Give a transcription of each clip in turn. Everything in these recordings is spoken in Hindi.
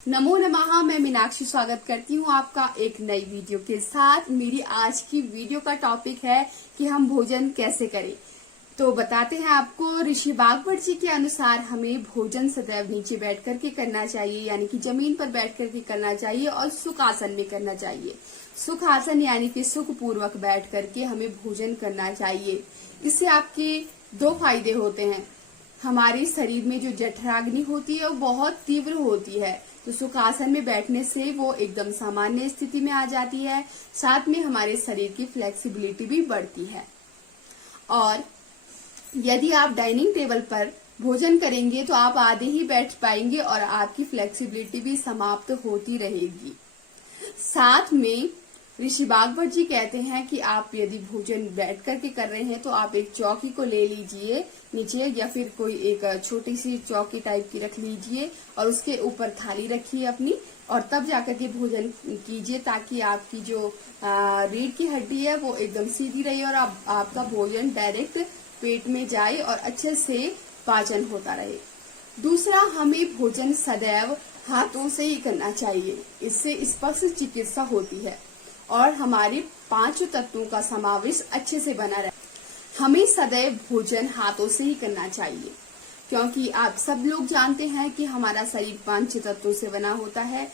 नमो नमः। मैं मीनाक्षी स्वागत करती हूँ आपका एक नई वीडियो के साथ। मेरी आज की वीडियो का टॉपिक है कि हम भोजन कैसे करें। तो बताते हैं आपको, ऋषि वाग्भट जी के अनुसार हमें भोजन सदैव नीचे बैठ करके करना चाहिए, यानी कि जमीन पर बैठ करके करना चाहिए और सुखासन में करना चाहिए। सुखासन यानी कि सुख पूर्वक बैठ करके हमें भोजन करना चाहिए। इससे आपके दो फायदे होते हैं। हमारे शरीर में जो जठराग्नि होती है वो बहुत तीव्र होती है, तो सुखासन में बैठने से वो एकदम सामान्य स्थिति में आ जाती है। साथ में हमारे शरीर की फ्लेक्सिबिलिटी भी बढ़ती है। और यदि आप डाइनिंग टेबल पर भोजन करेंगे तो आप आधे ही बैठ पाएंगे और आपकी फ्लेक्सिबिलिटी भी समाप्त होती रहेगी। साथ में ऋषि वाग्भट जी कहते हैं कि आप यदि भोजन बैठ करके कर रहे हैं तो आप एक चौकी को ले लीजिए नीचे, या फिर कोई एक छोटी सी चौकी टाइप की रख लीजिए और उसके ऊपर थाली रखिए अपनी, और तब जाकर के भोजन कीजिए, ताकि आपकी जो रीढ़ की हड्डी है वो एकदम सीधी रहे और आपका भोजन डायरेक्ट पेट में जाए और अच्छे से पाचन होता रहे। दूसरा, हमें भोजन सदैव हाथों से ही करना चाहिए। इससे स्पर्श चिकित्सा होती है और हमारे 5 तत्वों का समावेश अच्छे से बना रहे। हमें सदैव भोजन हाथों से ही करना चाहिए, क्योंकि आप सब लोग जानते हैं कि हमारा शरीर 5 तत्वों से बना होता है: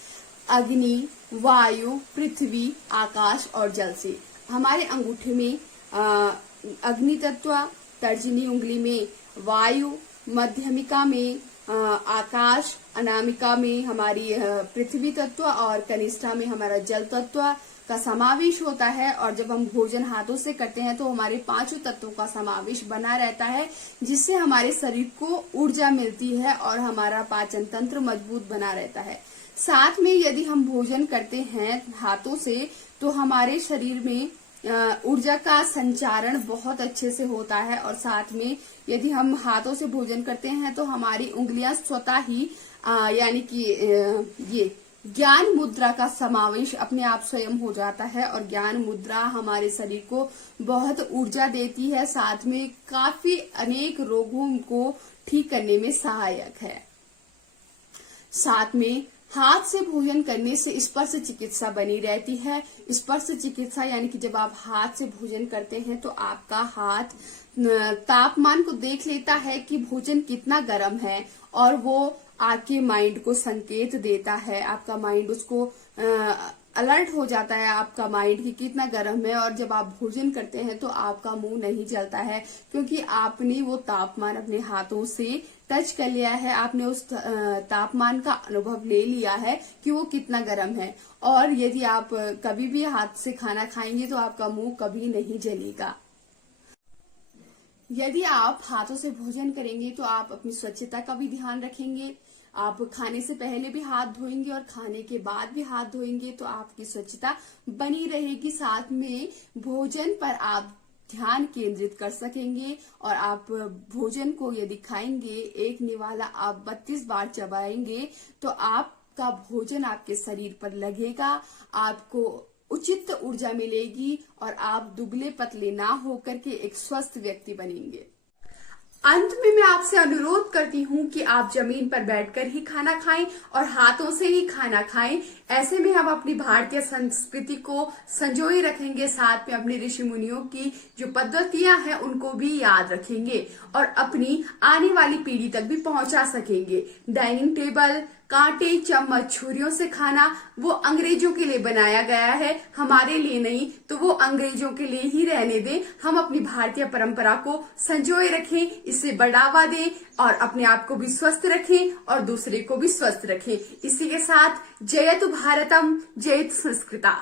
अग्नि, वायु, पृथ्वी, आकाश और जल से। हमारे अंगूठे में अग्नि तत्व, तर्जनी उंगली में वायु, मध्यमिका में आकाश, अनामिका में हमारी पृथ्वी तत्व और कनिष्ठा में हमारा जल तत्व का समावेश होता है। और जब हम भोजन हाथों से करते हैं तो हमारे 5 तत्वों का समावेश बना रहता है, जिससे हमारे शरीर को ऊर्जा मिलती है और हमारा पाचन तंत्र मजबूत बना रहता है। साथ में यदि हम भोजन करते हैं हाथों से तो हमारे शरीर में ऊर्जा का संचारण बहुत अच्छे से होता है। और साथ में यदि हम हाथों से भोजन करते हैं तो हमारी उंगलियां स्वतः ही यानी कि ये ज्ञान मुद्रा का समावेश अपने आप स्वयं हो जाता है, और ज्ञान मुद्रा हमारे शरीर को बहुत ऊर्जा देती है। साथ में काफी अनेक रोगों को ठीक करने में सहायक है। साथ में हाथ से भोजन करने से स्पर्श चिकित्सा बनी रहती है। स्पर्श चिकित्सा यानी कि जब आप हाथ से भोजन करते हैं तो आपका हाथ तापमान को देख लेता है कि भोजन कितना गर्म है, और वो आपके माइंड को संकेत देता है। आपका माइंड उसको अलर्ट हो जाता है आपका माइंड कि कितना गर्म है। और जब आप भोजन करते हैं तो आपका मुंह नहीं जलता है, क्योंकि आपने वो तापमान अपने हाथों से टच कर लिया है। आपने उस तापमान का अनुभव ले लिया है कि वो कितना गर्म है। और यदि आप कभी भी हाथ से खाना खाएंगे तो आपका मुंह कभी नहीं जलेगा। यदि आप हाथों से भोजन करेंगे तो आप अपनी स्वच्छता का भी ध्यान रखेंगे। आप खाने से पहले भी हाथ धोएंगे और खाने के बाद भी हाथ धोएंगे, तो आपकी स्वच्छता बनी रहेगी। साथ में भोजन पर आप ध्यान केंद्रित कर सकेंगे, और आप भोजन को यदि खाएंगे, एक निवाला आप 32 बार चबाएंगे तो आपका भोजन आपके शरीर पर लगेगा, आपको उचित ऊर्जा मिलेगी और आप दुबले पतले ना होकर के एक स्वस्थ व्यक्ति बनेंगे। अंत में मैं आपसे अनुरोध करती हूँ कि आप जमीन पर बैठकर ही खाना खाएं और हाथों से ही खाना खाएं। ऐसे में हम अपनी भारतीय संस्कृति को संजोए रखेंगे, साथ में अपने ऋषि मुनियों की जो पद्धतियां हैं उनको भी याद रखेंगे और अपनी आने वाली पीढ़ी तक भी पहुंचा सकेंगे। डाइनिंग टेबल, कांटे, चम्मच, छुरियों से खाना वो अंग्रेजों के लिए बनाया गया है, हमारे लिए नहीं। तो वो अंग्रेजों के लिए ही रहने दें। हम अपनी भारतीय परंपरा को संजोए रखें, इसे बढ़ावा दें और अपने आप को भी स्वस्थ रखें और दूसरे को भी स्वस्थ रखें। इसी के साथ जयतु भारतम, जयतु संस्कृता।